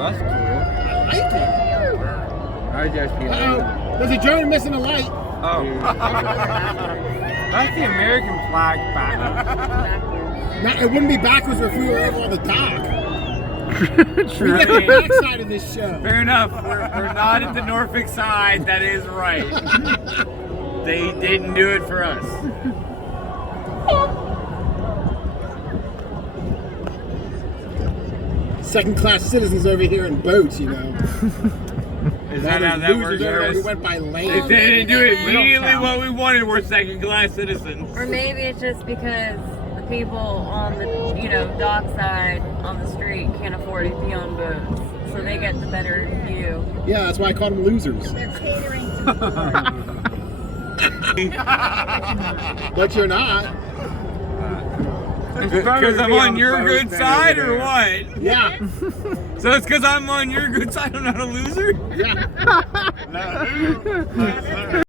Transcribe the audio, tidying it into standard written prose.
That's cool. I like it. I just be There's a German missing a light. Oh. That's the American flag backwards. It wouldn't be backwards if we were over on the dock. True. We're on the backside of this show. Fair enough. We're not at the Norfolk side. That is right. They didn't do it for us. Second-class citizens over here in boats, you know. Is that how that works? We went by land. If they didn't do immediately what we wanted, we're second-class citizens. Or maybe it's just because the people on the, dock side on the street can't afford to be on boats, so they get the better view. Yeah, that's why I called them losers. They're catering to But you're not. Because I'm on your good side, or what? Yeah. So it's because I'm on your good side, I'm not a loser? Yeah. No.